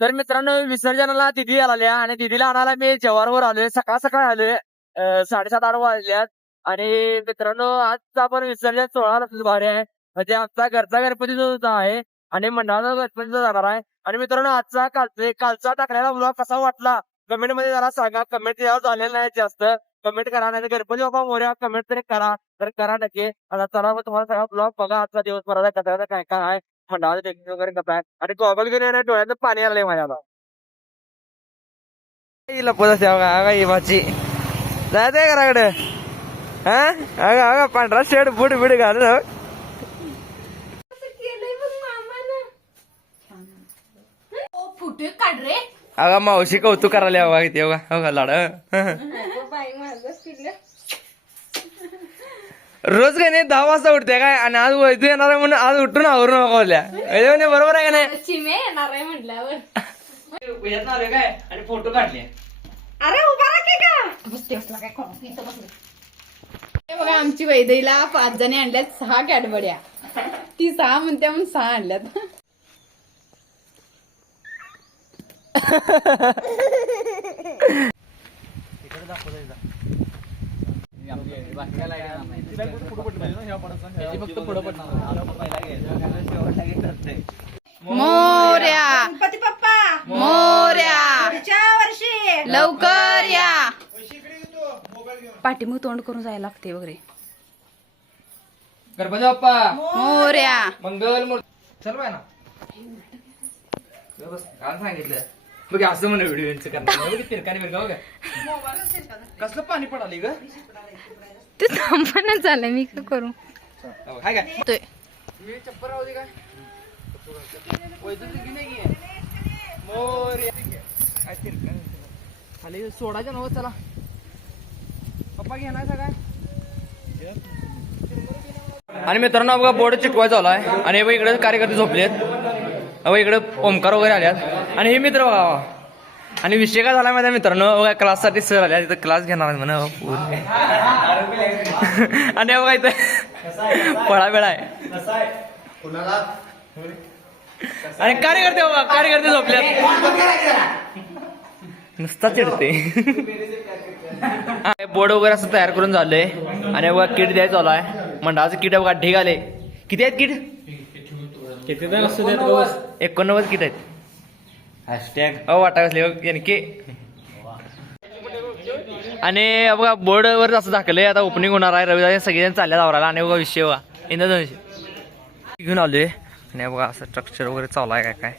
तर मित्रांनो विसर्जनाला दिदी आल्या आणि दिदीला आणायला मी जव्हारवर आलोय. सकाळ सकाळ आलोय. 7:30-8 वाजल्यात. आणि मित्रांनो आजचा पण विसर्जन सोहळा भारी आहे. म्हणजे आमचा घरचा गणपती जो आहे आणि मंडळाचा गणपती जो जाणार आहे. आणि मित्रांनो आजचा कालचा टाकलेला ब्लॉग कसा वाटला कमेंट मध्ये जरा सांगा. कमेंट यावर झालेलं नाही जास्त. कमेंट करा. नाही गणपती बाप्पा मोरया कमेंट तरी करा. तर करा नक्की. आणि चला मग तुम्हाला सगळा ब्लॉग बघा. आजचा दिवसभराचा कसा काय काय आहे. मंडळाचं टेक्निक वगैरे कसं आहे. आणि गॉगल घेऊन येणार डोळ्यात पाणी आलंय माझ्याला. लपत असते माझी जायचंय घराकडे. हा पांढरा शर्ट बुट बिड घालून फुटे काढ रे. अगा मावशी कौतुक करायला हवा किती बघा लाड. रोज काय नाही 10 वाजता उठते काय आणि आज वैद्य येणार आहे म्हणून आज उठून आवरून नकोल्या. बरोबर आहे का नाही. चिमे येणार आहे म्हटल्यावर काय आणि फोटो काढले. अरे उभा राखे का बसते बसला काय कोण इथं बसले. बघा आमची वैदईला 5 जणी आणल्यात 6 कॅडबड्या. ती 6 म्हणते म्हणून 6 आणल्यात. मोर्या गणपती बाप्पा मोर्या वर्षी लवकर या. पाठीमुख तोंड करून जायला लागते वगैरे. गणपती बाप्पा मोर्या मंगल मूर्ती चल बाय ना. काय सांगितलं बघ असं म्हणा व्हिडिओ करणार तिरकाने बिरका बघा. कसलं पाणी पडाली ग. तू थांबणच झालं मी काय करू. हाय काय मी चप्पल राहू दे काय खाली सोडायचं नव्हतं. चला पप्पा घेणार काय. आणि मित्रांनो बघा बोर्ड चिटवायचा आलाय. आणि इकडे कार्यकर्ते झोपलेत. इकडे ओमकार वगैरे आल्यात. आणि हे मित्र बघा. आणि विषय काय झाला माझ्या मित्रांनो बघा क्लाससाठी सर आल्या तिथं क्लास घेणार म्हणा. आणि बघा इथं पळा वेळा आहे. आणि कार्यकर्ते बघा कार्यकर्ते झोपल्यात. नुसता चिडते. बोर्ड वगैरे असं तयार करून झालंय. आणि बघा किट द्यायचं चालू आहे. मंडळाचं किट बघा ढीग आले. किती आहेत किट. 89 किट आहेत. वाटा कसले की. आणि बघा बोर्ड वर असं दाखवलंय आता ओपनिंग होणार आहे. रविवारी सगळेजण चालल्या आवरायला. आणि बघा विषय बघा इंद्रधनुष्य घेऊन आलोय. आणि बघा असं स्ट्रक्चर वगैरे चालू आहे काय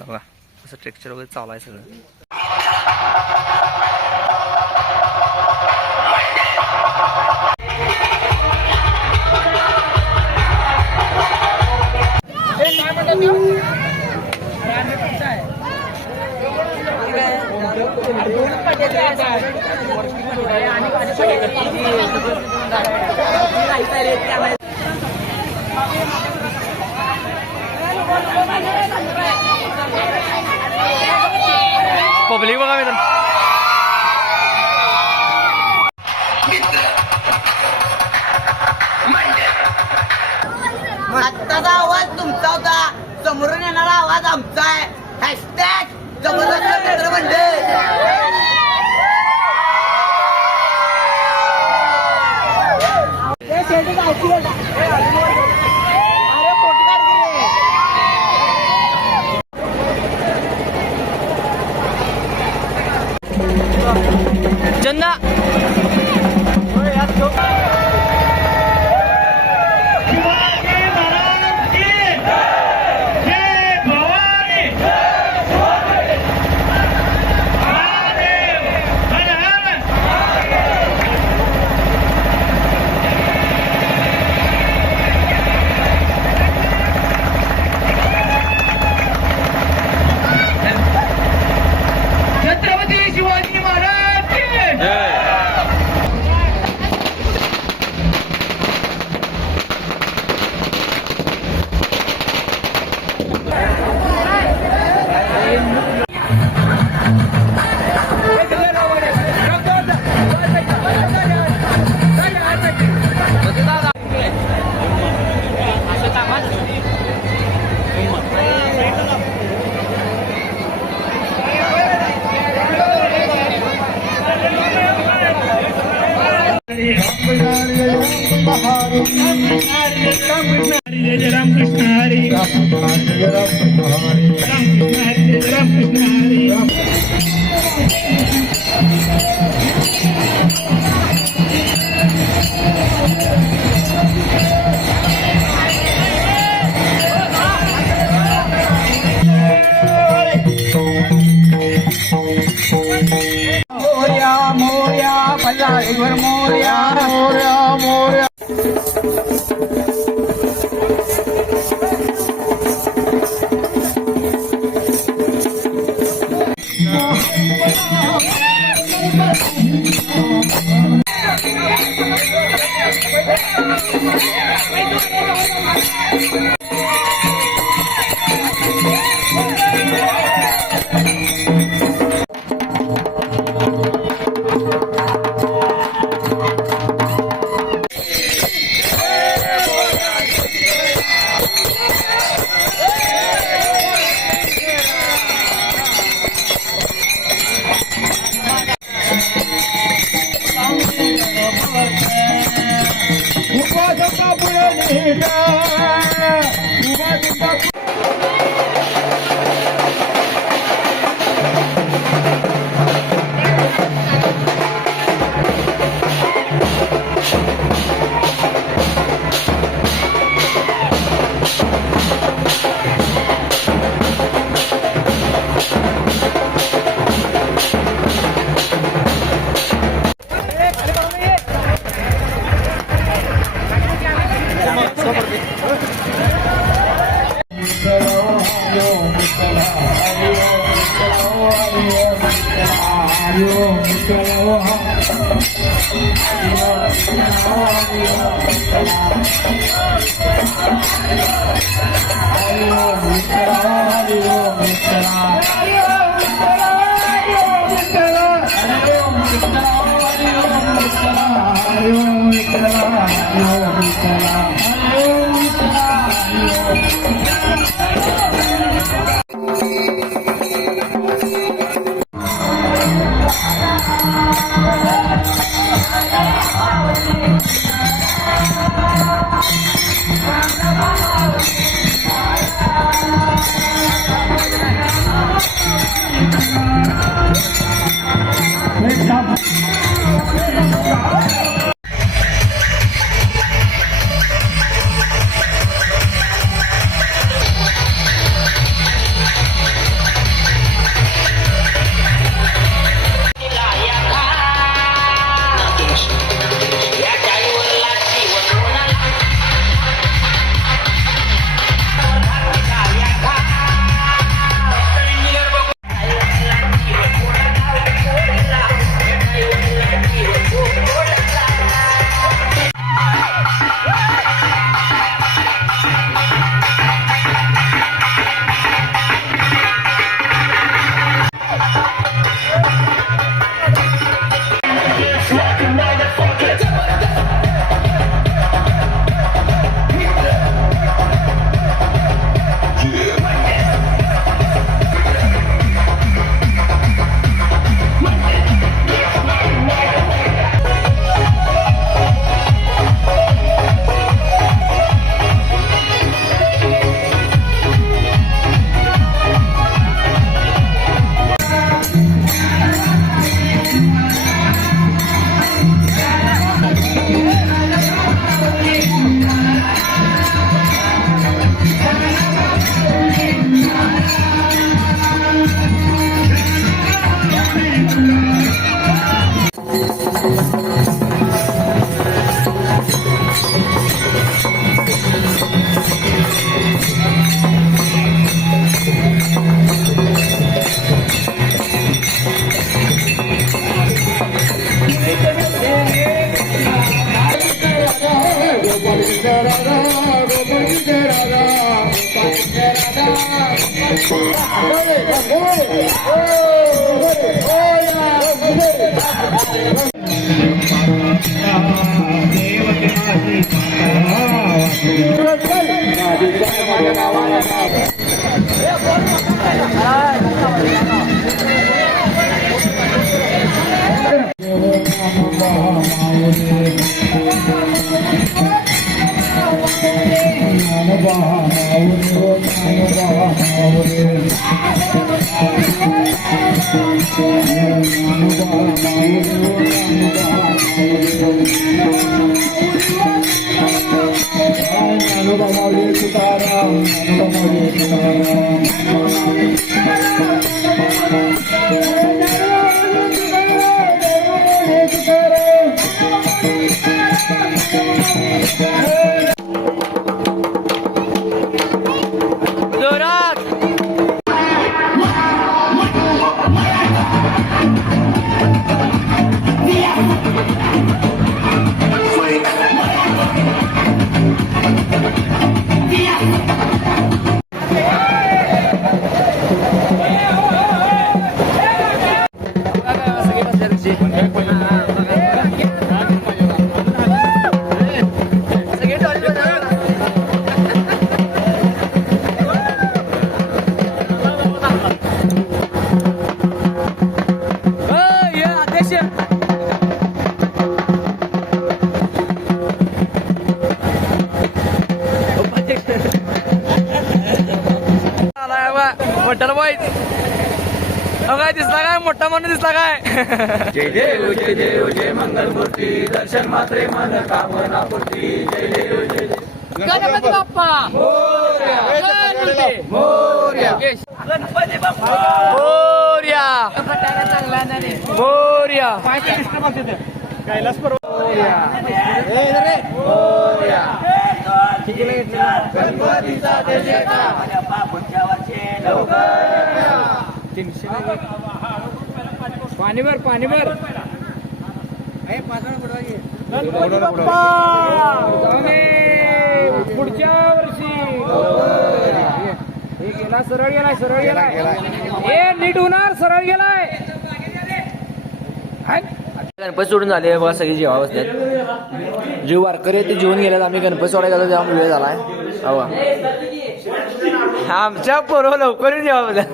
बघा असं स्ट्रक्चर वगैरे चालू आहे सगळं. पब्लिक बघा मित्र. आत्ताचा आवाज तुमचा होता. समोरून येणारा आवाज आमचा आहे. हॅशटॅग जबरदस्त मित्र मंडळ. चंदा जय राम कृष्ण हरी रामकृष्ण हरी जय रामकृष्ण हरी मोर्या मोर्या पल्लाईवर मोर्या मोर्या मोर्या Thank you. जोरात मोठा बॉय काय दिसला काय मोठा माणूस दिसला काय जय देव जय देव जय मंगलमूर्ती दर्शन मात्रे मन कामना पूर्ती जय देव जय देव गणपती बाप्पा मोरया गणपती बाप्पा मोरया मोरया गणपतीचा पुढच्या वर्षी पाणीभर पाणीभर पुढच्या वर्षी हे गेला सरळ गेलाय हे नीट होणार सरळ गेलाय गणपती सोडून झाले बघा सगळी जेवा बसल्यात जीव वारकरी ते जेवून गेल्यात आम्ही गणपती सोडायला गेलो तेव्हा वेळ झालाय हवा आमच्या पोरं लवकर जेवा बसल्या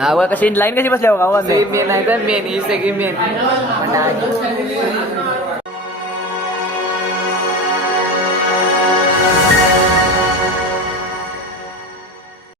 हा कशी लाईन कशी बसल्या बघा मेन नाही तर मेन ही सगळी मेन